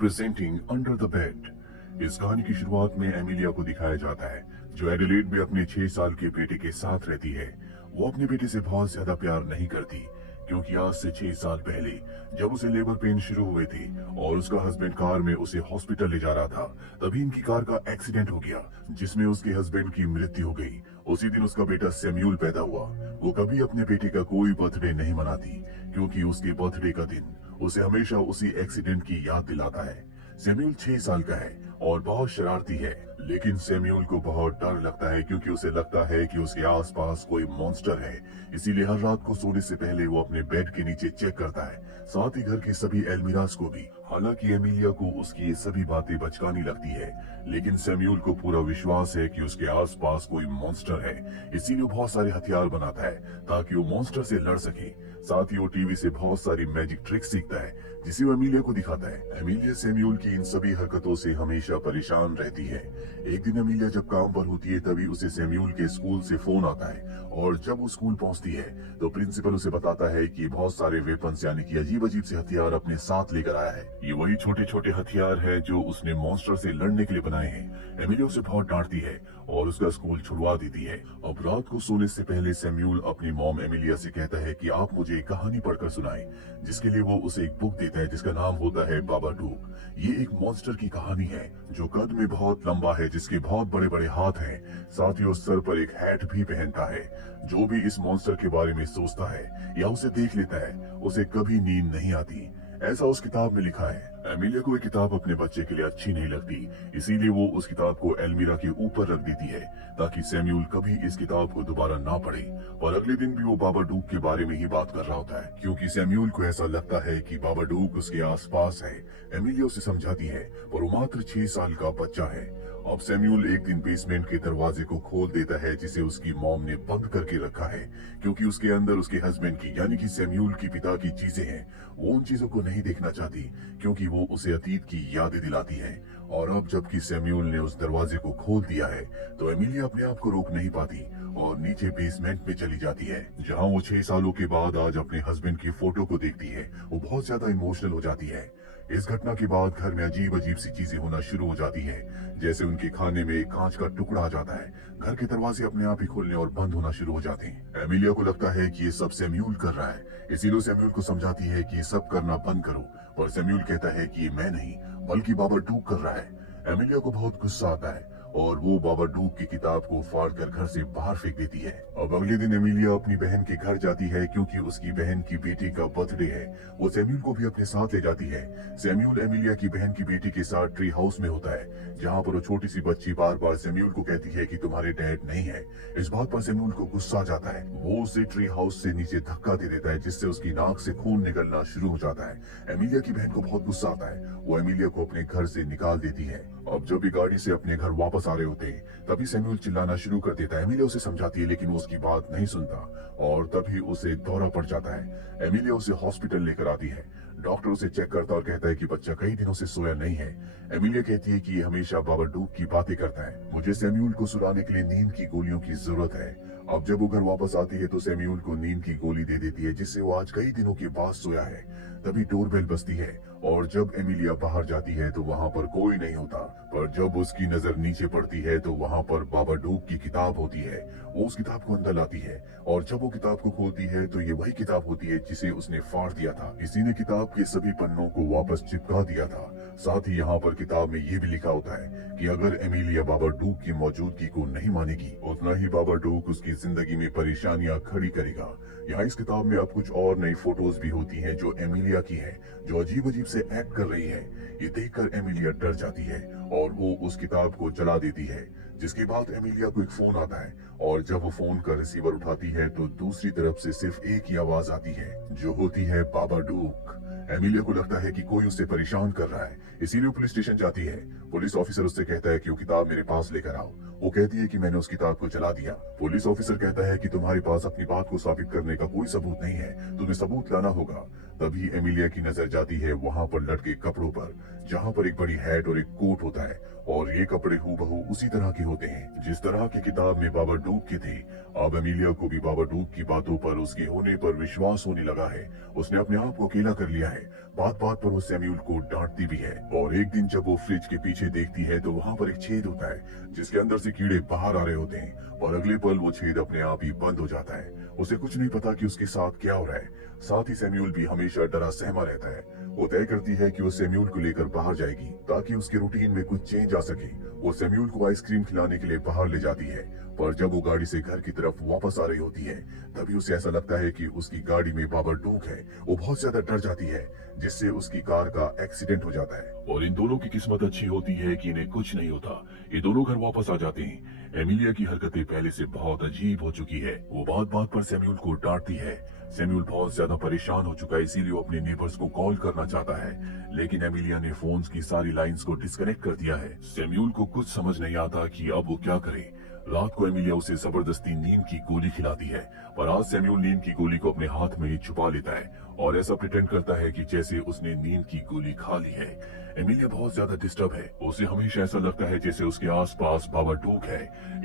Presenting under the bed. इस कहानी की शुरुआत में एमिलिया को दिखाया जाता है जो एडिलेड में अपने 6 साल के बेटे के साथ रहती है। वो अपने बेटे से बहुत ज्यादा प्यार नहीं करती क्योंकि आज से 6 साल पहले जब उसे लेबर पेन शुरू हुए थे और उसका हस्बैंड कार में उसे हॉस्पिटल ले जा रहा था, तभी इनकी कार का एक्सीडेंट हो गया जिसमें उसके हस्बैंड की मृत्यु हो गई। उसी दिन उसका बेटा सैम्यूल पैदा हुआ। वो कभी अपने बेटे का कोई बर्थडे नहीं मनाती क्योंकि उसके बर्थडे का दिन उसे हमेशा उसी एक्सीडेंट की याद दिलाता है। सैम्यूल 6 साल का है और बहुत शरारती है, लेकिन सैम्यूल को बहुत डर लगता है क्योंकि उसे लगता है कि उसके आसपास कोई मॉन्स्टर है। इसीलिए हर रात को सोने से पहले वो अपने बेड के नीचे चेक करता है, साथ ही घर के सभी एल्मीराज को भी। हालांकि एमिलिया को उसकी ये सभी बातें बचकानी लगती है, लेकिन सैम्यूल को पूरा विश्वास है कि उसके आसपास कोई मॉन्स्टर है। इसीलिए वो बहुत सारे हथियार बनाता है ताकि वो मॉन्स्टर से लड़ सके। साथ ही वो टीवी से बहुत सारी मैजिक ट्रिक सीखता है जिसे वो एमिलिया को दिखाता है। एमिलिया सैम्यूल की इन सभी हरकतों से हमेशा परेशान रहती है। एक दिन एमिलिया जब काम पर होती है तभी उसे सैम्यूल के स्कूल से फोन आता है और जब वो स्कूल पहुंचती है तो प्रिंसिपल उसे बताता है कि बहुत सारे वेपन्स यानी कि अजीब अजीब से हथियार अपने साथ लेकर आया है। ये वही छोटे छोटे हथियार है जो उसने मॉन्स्टर से लड़ने के लिए बनाए हैं। एमिलिया उसे बहुत डांटती है और उसका स्कूल छुड़वा देती है। अब रात को सोने से पहले सैम्यूल अपनी मॉम एमिलिया से कहता है कि आप मुझे एक कहानी पढ़कर सुनाएं, जिसके लिए वो उसे एक बुक देता है जिसका नाम होता है बाबाडूक। ये एक मॉन्स्टर की कहानी है जो कद में बहुत लंबा है, जिसके बहुत बड़े बड़े हाथ हैं। साथ ही उस सर पर एक हैट भी पहनता है। जो भी इस मॉन्स्टर के बारे में सोचता है या उसे देख लेता है उसे कभी नींद नहीं आती, ऐसा उस किताब में लिखा है। एमिलिया को ये किताब अपने बच्चे के लिए अच्छी नहीं लगती, इसीलिए वो उस किताब को एल्मीरा के ऊपर रख देती है ताकि सैम्यूल कभी इस किताब को दोबारा ना पढ़े। पर अगले दिन भी वो बाबाडूक के बारे में ही बात कर रहा होता है क्योंकि सैम्यूल को ऐसा लगता है कि बाबाडूक उसके आसपास है। एमिलिया उसे समझाती है पर वो मात्र 6 साल का बच्चा है। अब सैम्यूल एक दिन बेसमेंट के दरवाजे को खोल देता है जिसे उसकी मॉम ने बंद करके रखा है क्योंकि उसके अंदर उसके हस्बैंड की यानी कि सैम्यूल की पिता की चीजें हैं। वो उन चीजों को नहीं देखना चाहती क्योंकि वो उसे अतीत की यादें दिलाती है। और अब जबकि सैम्यूल ने उस दरवाजे को खोल दिया है तो एमिलिया अपने आप को रोक नहीं पाती और नीचे बेसमेंट में चली जाती है जहां वो 6 सालों के बाद आज अपने हस्बैंड की फोटो को देखती है। वो बहुत ज्यादा इमोशनल हो जाती है। इस घटना के बाद घर में अजीब अजीब सी चीजें होना शुरू हो जाती है, जैसे उनके खाने में एक कांच का टुकड़ा आ जाता है, घर के दरवाजे अपने आप ही खुलने और बंद होना शुरू हो जाते हैं। एमिलिया को लगता है कि ये सब सैम्यूल कर रहा है, इसीलिए सैम्यूल को समझाती है कि ये सब करना बंद करो, पर सैम्यूल कहता है कि ये मैं नहीं बल्कि बाबाडूक कर रहा है। एमिलिया को बहुत गुस्सा आता है और वो बाबाडूक की किताब को फाड़कर घर से बाहर फेंक देती है। अब अगले दिन एमिलिया अपनी बहन के घर जाती है क्योंकि उसकी बहन की बेटी का बर्थडे है। वो सैम्यूल को भी अपने साथ ले जाती है। सैम्यूल एमिलिया की बहन की बेटी के साथ ट्री हाउस में होता है जहाँ पर वो छोटी सी बच्ची बार बार सैम्यूल को कहती है कि तुम्हारे डैड नहीं है। इस बात पर सैम्यूल को गुस्सा आ जाता है। वो उसे ट्री हाउस से नीचे धक्का दे देता है जिससे उसकी नाक से खून निकलना शुरू हो जाता है। एमिलिया की बहन को बहुत गुस्सा आता है। वो एमिलिया को अपने घर से निकाल देती है। अब जब भी गाड़ी से अपने घर वापस आ रहे होते हैं तभी सैम्यूल चिल्लाना शुरू कर देता है। एमिलिया उसे समझाती है लेकिन वो उसकी बात नहीं सुनता और तभी उसे दौरा पड़ जाता है। एमिलिया उसे हॉस्पिटल लेकर आती है। डॉक्टर उसे चेक करता और कहता है कि बच्चा कई दिनों से सोया नहीं है। एमिलिया कहती है कि ये हमेशा बाबाडूक की बातें करता है। मुझे सैम्यूल को सुलाने के लिए नींद की गोलियों की जरूरत है। अब जब वो घर वापस आती है तो सैम्यूल को नींद की गोली दे देती है जिससे वो आज कई दिनों के बाद सोया है। तभी डोरबेल बजती है और जब एमिलिया बाहर जाती है तो वहाँ पर कोई नहीं होता, पर जब उसकी नजर नीचे पड़ती है तो वहाँ पर बाबाडूक की किताब होती है। वो उस किताब को अंदर लाती है और जब वो किताब को खोलती है तो ये वही किताब होती है जिसे उसने फाड़ दिया था। किसी ने किताब के सभी पन्नों को वापस चिपका दिया था। साथ ही यहाँ पर किताब में ये भी लिखा होता है कि अगर एमिलिया बाबाडूक की मौजूदगी को नहीं मानेगी उतना ही बाबाडूक उसकी जिंदगी में परेशानियां खड़ी करेगा। यहाँ इस किताब में अब कुछ और नई फोटोज भी होती हैं जो एमिलिया की है, जो अजीब अजीब से एक्ट कर रही है। ये देखकर एमिलिया डर जाती है और वो उस किताब को जला देती है। जिसके बाद एमिलिया को एक फोन आता है और जब वो फोन का रिसीवर उठाती है तो दूसरी तरफ से सिर्फ एक ही आवाज आती है जो होती है बाबाडूक। एमिलिया को लगता है कि कोई उसे परेशान कर रहा है, इसीलिए पुलिस स्टेशन जाती है। पुलिस ऑफिसर उससे कहता है कि वो किताब मेरे पास लेकर आओ। वो कहती है कि मैंने उस किताब को जला दिया। पुलिस ऑफिसर कहता है कि तुम्हारे पास अपनी बात को साबित करने का कोई सबूत नहीं है, तुम्हें सबूत लाना होगा। तभी एमिलिया की नजर जाती है वहाँ पर लटके कपड़ों पर जहाँ पर एक बड़ी हैट और एक कोट होता है और ये कपड़े हूबहू उसी तरह के होते हैं जिस तरह की किताब में बाबाडूक के थे। अब एमिलिया को भी बाबाडूक की बातों पर उसके होने पर विश्वास होने लगा है। उसने अपने आप को अकेला कर लिया है। बात बात पर वो सैमुअल को डांटती भी है और एक दिन जब वो फ्रिज के पीछे देखती है तो वहाँ पर एक छेद होता है जिसके अंदर से कीड़े बाहर आ रहे होते हैं, और अगले पल वो छेद अपने आप ही बंद हो जाता है। उसे कुछ नहीं पता कि उसके साथ क्या हो रहा है। साथ ही सैमुअल भी हमेशा डरा सहमा रहता है। वो तय करती है कि वो सैमुअल को लेकर बाहर जाएगी ताकि उसके रूटीन में कुछ चेंज आ सके। वो सैमुअल को आइसक्रीम खिलाने के लिए बाहर ले जाती है, पर जब वो गाड़ी से घर की तरफ वापस आ रही होती है तभी उसे ऐसा लगता है कि उसकी गाड़ी में बाबाडूक है। वो बहुत ज्यादा डर जाती है जिससे उसकी कार का एक्सीडेंट हो जाता है। और इन दोनों की किस्मत अच्छी होती है कि इन्हें कुछ नहीं होता। ये दोनों घर वापस आ जाते हैं। एमिलिया की हरकतें पहले से बहुत अजीब हो चुकी है। वो बात बात पर सैमुअल को डांटती है। सैमुअल बहुत ज्यादा परेशान हो चुका है, इसीलिए वो अपने नेबर्स को कॉल करना चाहता है, लेकिन एमिलिया ने फोन्स की सारी लाइंस को डिस्कनेक्ट कर दिया है। सैमुअल को कुछ समझ नहीं आता कि अब वो क्या करे। रात को एमिलिया उसे जबरदस्ती नींद की गोली खिलाती है, पर आज सैमुअल नींद की गोली को अपने हाथ में ही छुपा लेता है और ऐसा प्रिटेंड करता है कि जैसे उसने नींद की गोली खा ली है। एमिलिया बहुत ज्यादा डिस्टर्ब है। उसे हमेशा ऐसा लगता है जैसे उसके आसपास बाबाडूक है।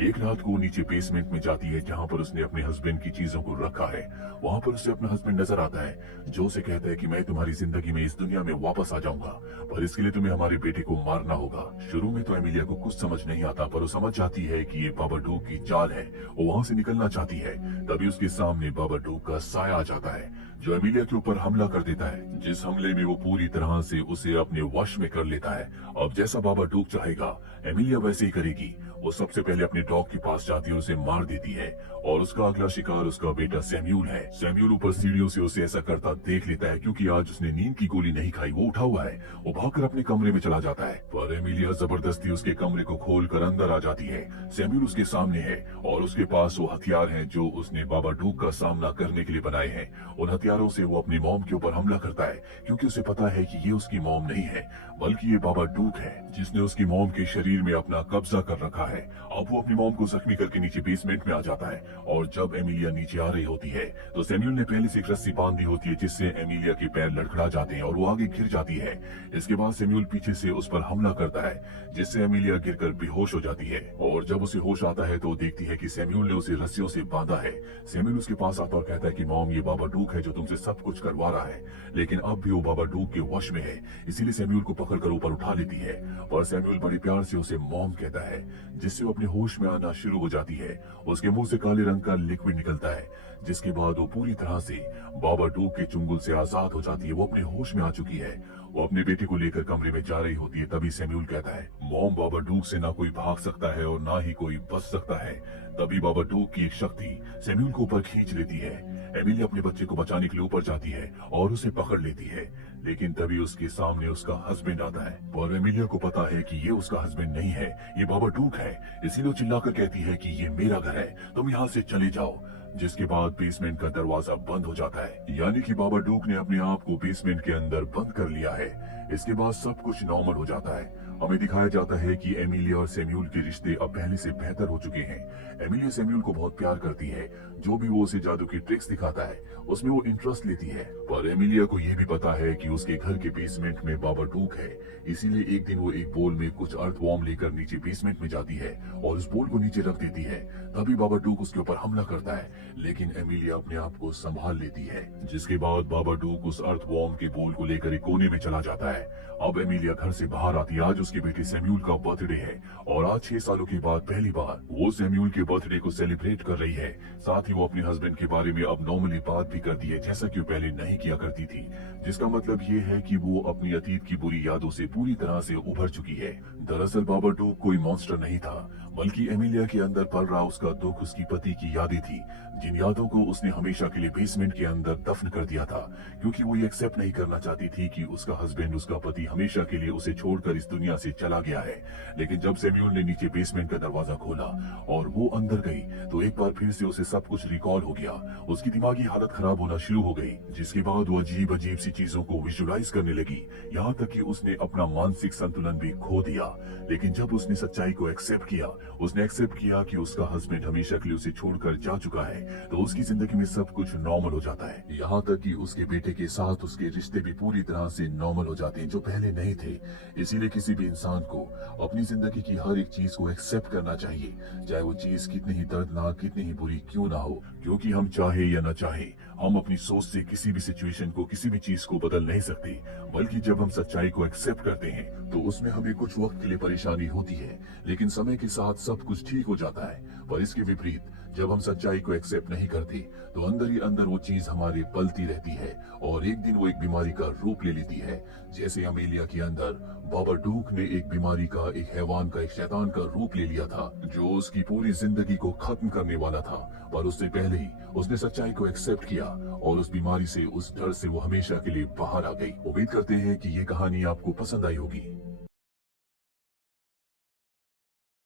एक रात को नीचे बेसमेंट में जाती है जहाँ पर उसने अपने हस्बैंड की चीजों को रखा है। वहाँ पर उसे अपना हस्बैंड नजर आता है जो उसे कहता है कि मैं तुम्हारी जिंदगी में इस दुनिया में वापस आ जाऊंगा, पर इसके लिए तुम्हें हमारे बेटे को मारना होगा। शुरू में तो एमिलिया को कुछ समझ नहीं आता, पर वो समझ जाती है कि ये बाबाडूक की चाल है। वो वहाँ से निकलना चाहती है, तभी उसके सामने बाबाडूक का साया आ जाता है जो एमिलिया के ऊपर हमला कर देता है, जिस हमले में वो पूरी तरह से उसे अपने वश में कर लेता है। अब जैसा बाबाडूक चाहेगा एमिलिया वैसे ही करेगी। वो सबसे पहले अपने डॉग के पास जाती है, उसे मार देती है और उसका अगला शिकार उसका बेटा सैमुअल है। सैमुअल ऊपर सीढ़ियों से उसे ऐसा करता देख लेता है, क्योंकि आज उसने नींद की गोली नहीं खाई, वो उठा हुआ है। वो भागकर अपने कमरे में चला जाता है, पर एमिलिया जबरदस्ती उसके कमरे को खोलकर अंदर आ जाती है। सैमुअल उसके सामने है और उसके पास वो हथियार हैं जो उसने बाबाडूक का सामना करने के लिए बनाए हैं। उन हथियारों से वो अपनी मॉम के ऊपर हमला करता है, क्योंकि उसे पता है कि ये उसकी मॉम नहीं है बल्कि ये बाबाडूक है जिसने उसकी मॉम के शरीर में अपना कब्जा कर रखा है। अब वो अपनी मॉम को जख्मी करके नीचे बेसमेंट में आ जाता है, और जब एमिलिया नीचे आ रही होती है तो सैमुअल ने पहले से एक रस्सी बांध दी होती है जिससे एमिलिया के पैर लड़खड़ा जाते हैं और वो आगे गिर जाती है। इसके बाद सैमुअल पीछे से उस पर हमला करता है जिससे एमिलिया गिरकर बेहोश हो जाती है, और जब उसे होश आता है तो वो देखती है कि सैमुअल ने उसे रस्सियों से बांधा है। सैमुअल उसके पास आता और कहता है कि मॉम, ये बाबाडूक है जो तुमसे सब कुछ करवा रहा है, लेकिन अब भी वो बाबाडूक के वश में है, इसीलिए सैमुअल को पकड़कर ऊपर उठा लेती है और सैमुअल बड़े प्यार से उसे मॉम कहता है, जिससे वो अपने होश में आना शुरू हो जाती है। उसके मुंह से काले रंग का लिक्विड निकलता है, जिसके बाद वो पूरी तरह से बाबाडूक के चुंगल से आजाद हो जाती है। वो अपने होश में आ चुकी है। वो अपने बेटे को लेकर कमरे में जा रही होती है, तभी सैमुअल कहता है, मॉम, बाबाडूक से ना कोई भाग सकता है और ना ही कोई बच सकता है। तभी बाबाडूक की एक शक्ति सैमुअल को ऊपर खींच लेती है। एमिलिया अपने बच्चे को बचाने के लिए ऊपर जाती है और उसे पकड़ लेती है, लेकिन तभी उसके सामने उसका हस्बैंड आता है और एमिलिया को पता है कि ये उसका हस्बैंड नहीं है, ये बाबाडूक है। इसीलिए वो चिल्लाकर कहती है कि ये मेरा घर है, तुम यहाँ से चले जाओ। जिसके बाद बेसमेंट का दरवाजा बंद हो जाता है, यानी कि बाबाडूक ने अपने आप को बेसमेंट के अंदर बंद कर लिया है। इसके बाद सब कुछ नॉर्मल हो जाता है। हमें दिखाया जाता है कि एमिलिया और सैमुअल के रिश्ते अब पहले से बेहतर हो चुके हैं। एमिलिया सैमुअल को बहुत प्यार करती है, जो भी वो उसे जादू की ट्रिक्स दिखाता है उसमें वो इंटरेस्ट लेती है, पर एमिलिया को यह भी पता है कि उसके घर के बेसमेंट में बाबाडूक है। इसीलिए एक दिन वो एक बोल में कुछ अर्थवॉर्म लेकर नीचे बेसमेंट में जाती है और उस बोल को नीचे रख देती है। तभी बाबाडूक उसके ऊपर हमला करता है, लेकिन एमिलिया अपने आप को संभाल लेती है। जिसके बाद बाबाडूक उस अर्थवॉर्म के बोल को लेकर एक कोने में चला जाता है। अब एमिलिया घर से बाहर आती है। आज उसके बेटे सैमुअल का बर्थडे है और आज 6 सालों के बाद पहली बार वो सैमुअल के बर्थडे को सेलिब्रेट कर रही है। साथ ही वो अपने हस्बैंड के बारे में अब नॉर्मली बात भी करती है, जैसा कि वो पहले नहीं किया करती थी, जिसका मतलब ये है कि वो अपनी अतीत की बुरी यादों से पूरी तरह से उभर चुकी है। दरअसल बाबाडूक कोई मॉन्स्टर नहीं था, बल्कि एमिलिया के अंदर पल रहा उसका दुख उसकी पति की यादें थी, जिन यादों को उसने हमेशा के लिए बेसमेंट के अंदर दफन कर दिया था, क्योंकि वो ये एक्सेप्ट नहीं करना चाहती थी कि उसका हस्बैंड, उसका पति हमेशा के लिए उसे छोड़कर इस दुनिया से चला गया है। लेकिन जब सैमुअल ने नीचे बेसमेंट का दरवाजा खोला और वो अंदर गई तो एक बार फिर से उसे सब कुछ रिकॉल हो गया। उसकी दिमागी हालत खराब होना शुरू हो गई, जिसके बाद वो अजीब अजीब सी चीजों को विजुलाइज करने लगी, यहाँ तक कि उसने अपना मानसिक संतुलन भी खो दिया। लेकिन जब उसने सच्चाई को एक्सेप्ट किया उसने एक्सेप्ट किया कि उसका हस्बैंड हमेशा के लिए उसे छोड़कर जा चुका है, तो उसकी जिंदगी में सब कुछ नॉर्मल हो जाता है। यहाँ तक कि उसके बेटे के साथ उसके रिश्ते भी पूरी तरह से नॉर्मल हो जाते हैं, जो पहले नहीं थे। इसीलिए किसी भी इंसान को अपनी जिंदगी की हर एक चीज को एक्सेप्ट करना चाहिए, चाहे वो चीज कितनी ही दर्दनाक, कितनी ही बुरी क्यों ना हो, क्योंकि हम चाहे या न चाहे, हम अपनी सोच से किसी भी सिचुएशन को, किसी भी चीज को बदल नहीं सकते। बल्कि जब हम सच्चाई को एक्सेप्ट करते हैं तो उसमें हमें कुछ वक्त के लिए परेशानी होती है, लेकिन समय के साथ सब कुछ ठीक हो जाता है। पर इसके विपरीत जब हम सच्चाई को एक्सेप्ट नहीं करते तो अंदर ही अंदर वो चीज हमारे पलती रहती है और एक दिन वो एक बीमारी का रूप ले लेती है। जैसे अमेलिया के अंदर बाबाडूक ने एक बीमारी का, एक हैवान का, एक शैतान का रूप ले लिया था, जो उसकी पूरी जिंदगी को खत्म करने वाला था। पर उससे पहले ही उसने सच्चाई को एक्सेप्ट किया और उस बीमारी से, उस डर से वो हमेशा के लिए बाहर आ गई। उम्मीद करते हैं कि ये कहानी आपको पसंद आई होगी।